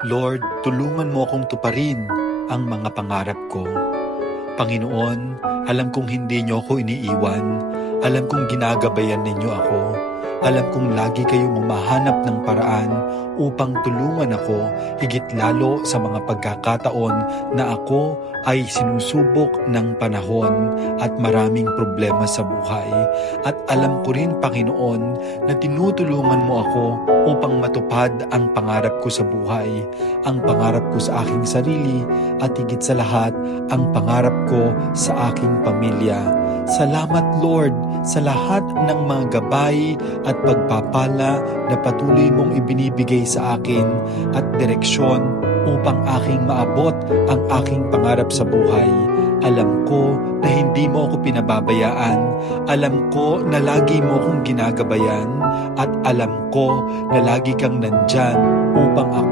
Lord, tulungan mo akong tuparin ang mga pangarap ko. Panginoon, alam kong hindi niyo ako iniiwan. Alam kong ginagabayan ninyo ako. Alam kong lagi kayong humahanap ng paraan upang tulungan ako, higit lalo sa mga pagkakataon na ako ay sinusubok ng panahon at maraming problema sa buhay. At alam ko rin, Panginoon, na tinutulungan mo ako upang matupad ang pangarap ko sa buhay, ang pangarap ko sa aking sarili, at higit sa lahat, ang pangarap ko sa aking pamilya. Salamat, Lord, sa lahat ng mga gabay at pagpapala na patuloy mong ibinibigay sa akin at direksyon upang aking maabot ang aking pangarap sa buhay. Alam ko na hindi mo ako pinababayaan. Alam ko na lagi mo akong ginagabayan. At alam ko na lagi kang nandyan upang ako